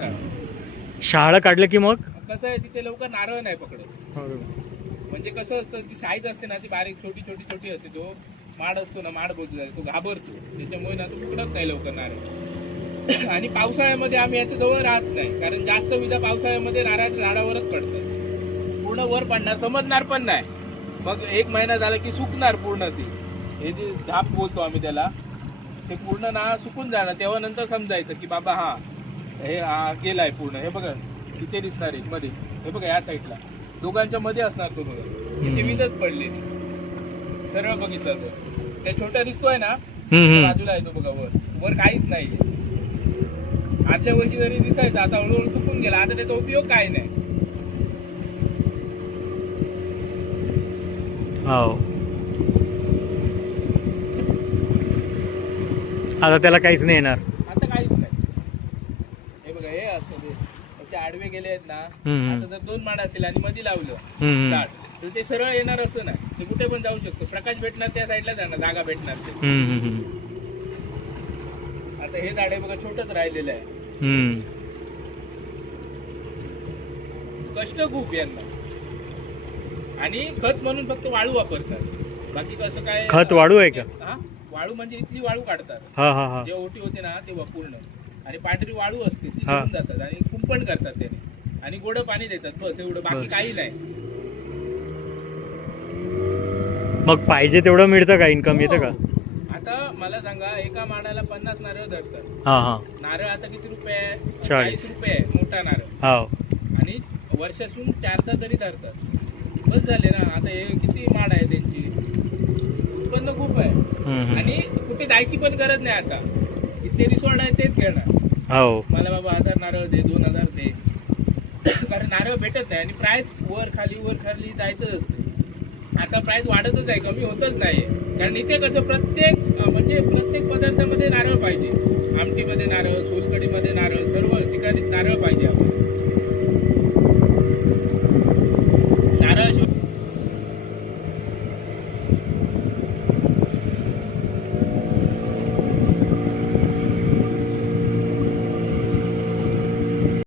शहाळं काढलं की मग कसं आहे तिथे लवकर नारळ नाही पकडत. म्हणजे कसं असतं की साईज असते ना ती बारीक छोटी छोटी छोटी असते. तो माड असतो ना, माड बोलतो तो घाबरतो, त्याच्यामुळे ना तो पकडत नाही लवकर नारळ. आणि पावसाळ्यामध्ये आम्ही याच्या जवळ राहत नाही, कारण जास्त विजा पावसाळ्यामध्ये नारळाच्या झाडावरच पडतात. पूर्ण वर पडणार समजणार पण नाही. मग 1 महिना झाला की सुकणार पूर्ण ती. हे जे धाप बोलतो आम्ही त्याला, ते पूर्ण ना सुकून जाणार. तेव्हा नंतर समजायचं की बाबा हा हे गेलाय पूर्ण. हे बघा तिथे दिसणार आहे मध्ये, हे बघा या साईडला दोघांच्या मध्ये असणार तो बघा. तिथे विजच पडले सरळ बघितलं तर. त्या छोटा दिसतोय ना बाजूला आहे तो बघा, वर वर काहीच नाही. आदल्या वर्षी जरी दिसायचं, आता हळूहळू सुकून गेला. आता त्याचा उपयोग काय नाही. आता त्याला काहीच नाही येणार. आता काहीच नाही. हे बघा हे असतं ते असे आडवे गेले आहेत ना. आता जर 2 माड असतील आणि मध्ये लावलं झाड तर ते सरळ येणार असं नाही. ते कुठे पण जाऊ शकतो. प्रकाश भेटणार त्या साईडला जाणार, जागा भेटणार ते. आता हे झाड आहे बघा, छोटच राहिलेलं आहे. कष्ट खूप यांना. आणि खत म्हणून फक्त वाळू वापरतात. बाकी कसं काय खत वाळू आहे का? हा, वाळू म्हणजे इथली वाळू काढतात. जे ओटी होते ना तेव्हा पूर्ण. आणि पांढरी वाळू असते ती घेऊन जातात आणि कुंपण करतात त्याने, आणि गोड पाणी देतात. बस एवढं, बाकी काही नाही. मग पाहिजे तेवढं मिळतं का? इन्कम येतं का? आता मला सांगा, एका माडाला 50 नारळ धरतात. नारळ आता किती रुपये आहे? 40 रुपये आहे मोठा नारळ. आणि वर्षातून 4दा तरी धरतात. बस झाले ना. आता हे किती माड आहे त्यांची, उत्पन्न खूप आहे. आणि कुठे जायची पण गरज नाही. आता इथे रिसॉर्ट आहे तेच घेणार. मला बाबा 1000 नारळ दे, 2000 दे, कारण नारळ भेटत नाही. आणि प्राइस वर खाली जायचंच असते. आता प्राइस वाढतच आहे, कमी होतच नाही. कारण इथे कसं प्रत्येक पदार्थामध्ये नारळ पाहिजे. आमटीमध्ये नारळ, सोलकढीमध्ये नारळ, सर्व ठिकाणी नारळ पाहिजे.